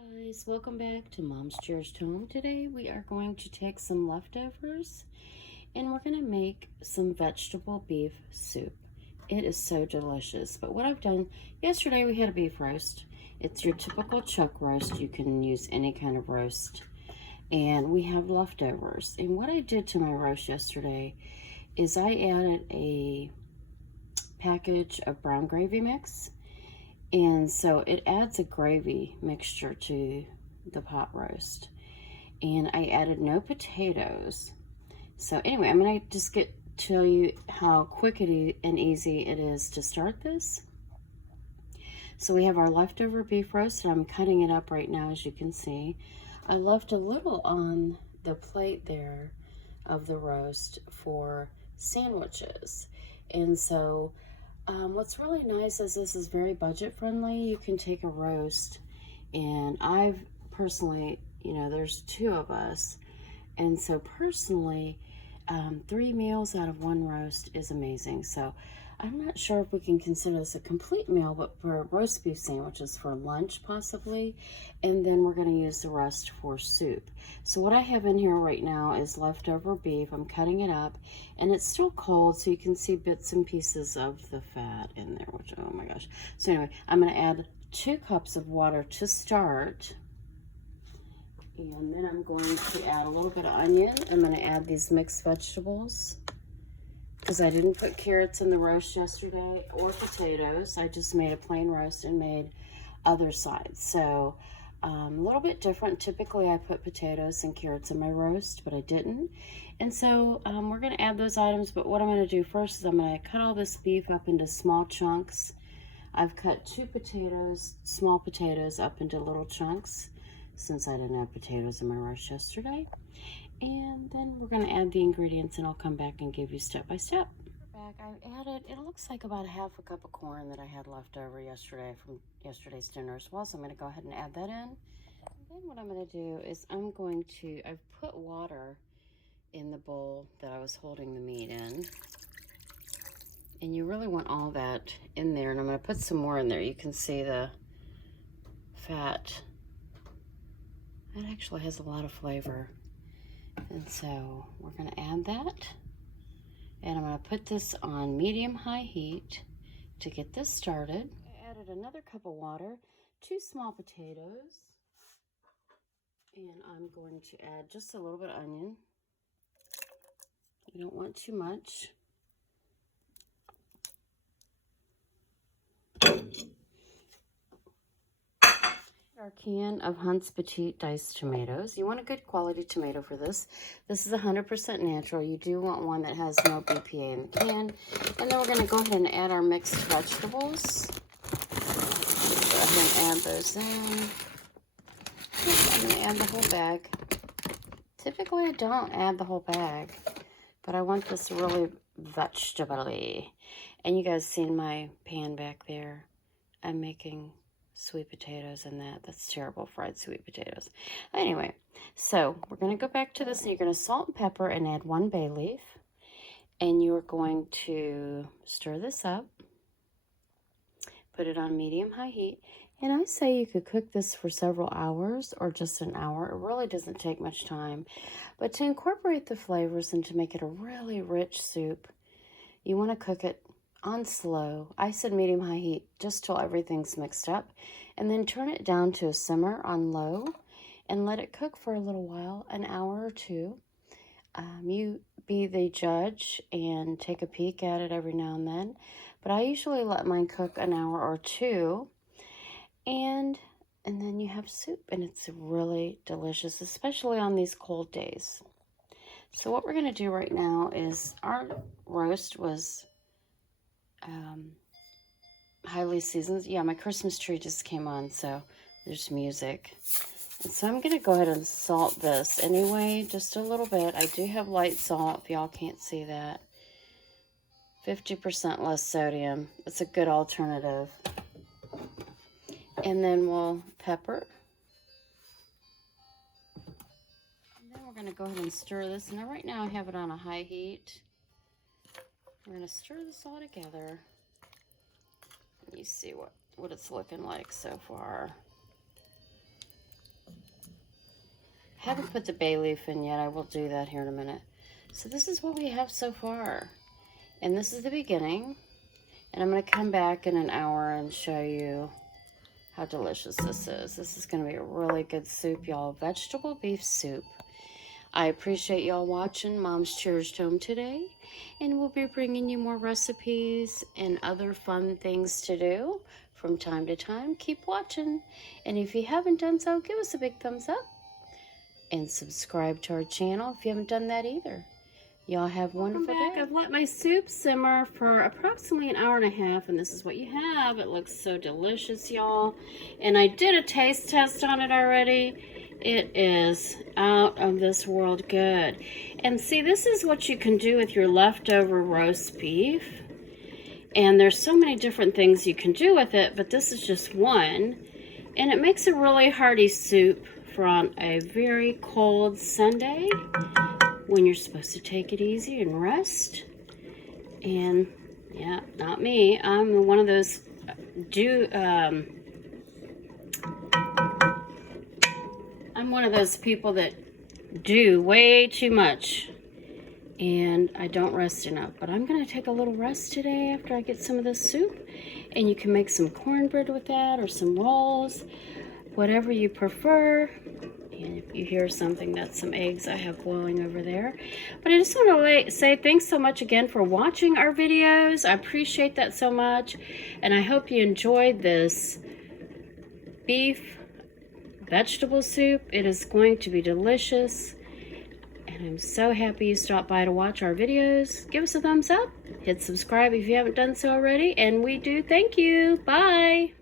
Guys, welcome back to Mom's Cherished Home. Today we are going to take some leftovers and we're going to make some vegetable beef soup. It is so delicious. But what I've done, yesterday we had a beef roast. It's your typical chuck roast. You can use any kind of roast. And we have leftovers. And what I did to my roast yesterday is I added a package of brown gravy mix. And so it adds a gravy mixture to the pot roast. And I added no potatoes. So anyway, I'm going to just tell you how quick and easy it is to start this. So we have our leftover beef roast, and I'm cutting it up right now, as you can see. I left a little on the plate there of the roast for sandwiches. And so what's really nice is this is very budget friendly. You can take a roast, and I've personally, there's two of us, and so personally, 3 meals out of one roast is amazing. So I'm not sure if we can consider this a complete meal, but for roast beef sandwiches for lunch possibly, and then we're going to use the rest for soup. So what I have in here right now is leftover beef. I'm cutting it up, and it's still cold, so you can see bits and pieces of the fat in there, which, oh my gosh. So anyway, I'm going to add 2 cups of water to start. And then I'm going to add a little bit of onion. I'm going to add these mixed vegetables because I didn't put carrots in the roast yesterday or potatoes. I just made a plain roast and made other sides. So a little bit different. Typically I put potatoes and carrots in my roast, but I didn't. And so we're going to add those items. But what I'm going to do first is I'm going to cut all this beef up into small chunks. I've cut 2 potatoes, small potatoes, up into little chunks, since I didn't have potatoes in my roast yesterday. And then we're going to add the ingredients, and I'll come back and give you step by step. Back, I added, it looks like about 1/2 cup of corn that I had left over yesterday from yesterday's dinner as well. So I'm going to go ahead and add that in. And then what I'm going to do is I've put water in the bowl that I was holding the meat in. And you really want all that in there. And I'm going to put some more in there. You can see the fat. That actually has a lot of flavor. And so we're going to add that. And I'm going to put this on medium-high heat to get this started. I added another cup of water, 2 small potatoes, and I'm going to add just a little bit of onion. You don't want too much. Our can of Hunt's Petite diced tomatoes. You want a good quality tomato for this. This is 100% natural. You do want one that has no BPA in the can. And then we're going to go ahead and add our mixed vegetables. Go ahead and add those in. I'm going to add the whole bag. Typically I don't add the whole bag, but I want this really vegetable-y. And you guys seen my pan back there. I'm making sweet potatoes and that's terrible, fried sweet potatoes. Anyway, so we're going to go back to this, and you're going to salt and pepper and add 1 bay leaf, and you're going to stir this up, put it on medium-high heat, and I say you could cook this for several hours or just an hour. It really doesn't take much time, but to incorporate the flavors and to make it a really rich soup, you want to cook it on slow. I said medium-high heat just till everything's mixed up, and then turn it down to a simmer on low and let it cook for a little while, an hour or 2. You be the judge and take a peek at it every now and then, but I usually let mine cook an hour or 2, and then you have soup, and it's really delicious, especially on these cold days. So what we're going to do right now is our roast was highly seasoned. Yeah, my Christmas tree just came on, so there's music. And so I'm going to go ahead and salt this anyway, just a little bit. I do have light salt, if y'all can't see that. 50% less sodium. It's a good alternative. And then we'll pepper. And then we're going to go ahead and stir this. Now right now I have it on a high heat. We're going to stir this all together. You see what it's looking like so far. Haven't put the bay leaf in yet. I will do that here in a minute. So this is what we have so far. And this is the beginning. And I'm going to come back in an hour and show you how delicious this is. This is going to be a really good soup, y'all. Vegetable beef soup. I appreciate y'all watching Mom's Cheers to Home today. And we'll be bringing you more recipes and other fun things to do from time to time. Keep watching. And if you haven't done so, give us a big thumbs up. And subscribe to our channel if you haven't done that either. Y'all have a wonderful day. I've let my soup simmer for approximately an hour and a half, and this is what you have. It looks so delicious, y'all. And I did a taste test on it already. It is out of this world good. And see, this is what you can do with your leftover roast beef. And there's so many different things you can do with it, but this is just one. And it makes a really hearty soup for on a very cold Sunday when you're supposed to take it easy and rest. And yeah, not me. I'm one of those I'm one of those people that do way too much and I don't rest enough. But I'm gonna take a little rest today after I get some of this soup, and you can make some cornbread with that or some rolls, whatever you prefer. And if you hear something, that's some eggs I have boiling over there. But I just want to say thanks so much again for watching our videos. I appreciate that so much. And I hope you enjoyed this beef vegetable soup. It is going to be delicious. And I'm so happy you stopped by to watch our videos. Give us a thumbs up. Hit subscribe if you haven't done so already. And we do thank you. Bye.